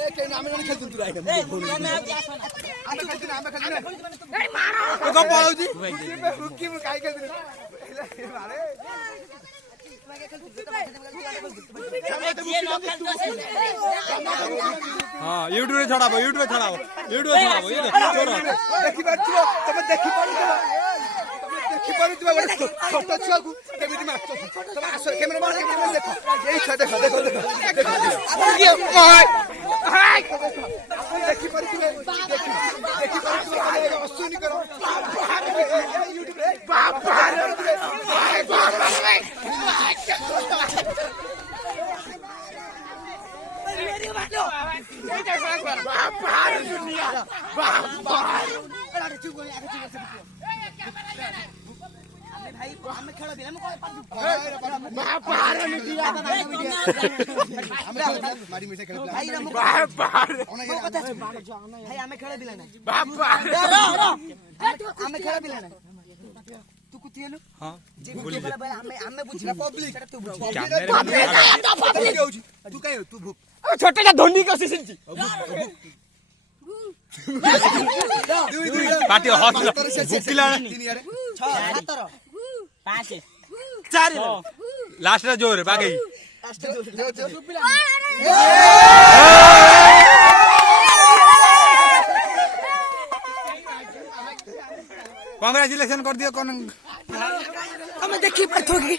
ए के नाम में खेल तुरा है आमे खेल ए मारो को पळौ जी रुकी मु काई खेल मारे हां यूट्यूब रे छडाबो ये देखि पाछो तमे देखि पाछो देखि पाछो गोटे छोटो छुआ को केमिति मारछो तमे आसो कैमरा मार देखो एई छ देखो हाय देखि पाछो देखि पाछो असुनी करो यूट्यूब रे बाप छोटा धोनी कसे पार्टी भुकिला 5 4 लास्ट रे जोर बागे कांग्रेचुलेशन कर दियो कौन हमें देखी पाथो की